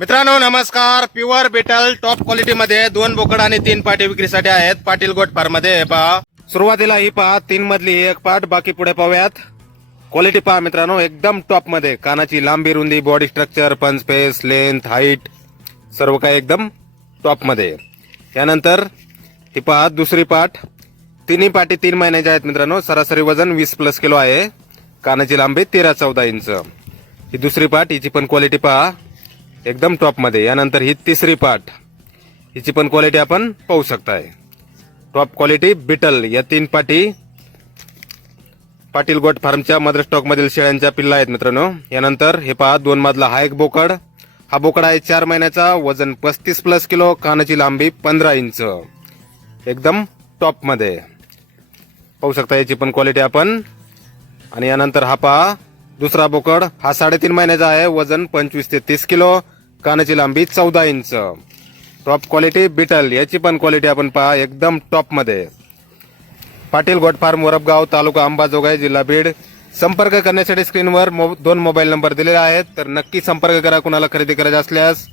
मित्रांनो नमस्कार. Pure beetle top quality मध्ये दोन बोकड आणि तीन पाटी विक्रीसाठी आहेत पाटील गोट फार्ममध्ये पहा. सुरुवातीला ही पहा. तीन मधली एक पाट बाकी पुढे पाहूयात. क्वालिटी पहा मित्रांनो एकदम टॉपमध्ये. कानाची लांबी रुंदी body structure punch face length height सर्व काही एकदम टॉपमध्ये. यानंतर ही पहा दुसरी पाट. तिन्ही पाटी तीन महिन्याच्या आहेत मित्रांनो. सरासरी वजन वीस प्लस किलो आहे. कानाची लांबी तेरा चौदा इंच. ही दुसरी पाट हिची पण क्वालिटी पहा. एकदम टॉपमध्ये यानंतर ही तिसरी पाट हिची पण क्वालिटी आपण पाहू शकताय. टॉप क्वालिटी बिटल या तीन पाटी पाटील गोट फार्मच्या मदर स्टॉकमधील शेळ्यांच्या पिल्ला आहेत मित्रांनो. यानंतर हे पहा दोन मधला हा एक बोकड. हा बोकड आहे चार महिन्याचा वजन पस्तीस प्लस किलो कानाची लांबी पंधरा इंच. एकदम टॉपमध्ये पाहू शकता याची पण क्वालिटी आपण. आणि यानंतर हा पहा दुसरा बोकड. हा साडेतीन महिन्याचा आहे वजन पंचवीस ते तीस किलो. कानाची लांबी चौदा इंच. टॉप क्वालिटी बिटल याची पण क्वालिटी आपण पहा एकदम टॉपमध्ये पाटील गोट फार्म वरपगाव तालुका अंबाजोगाई जिल्हा बीड. संपर्क करण्यासाठी स्क्रीनवर मो- दोन मोबाईल नंबर दिलेले आहेत. तर नक्की संपर्क करा कुणाला खरेदी करायचा असल्यास.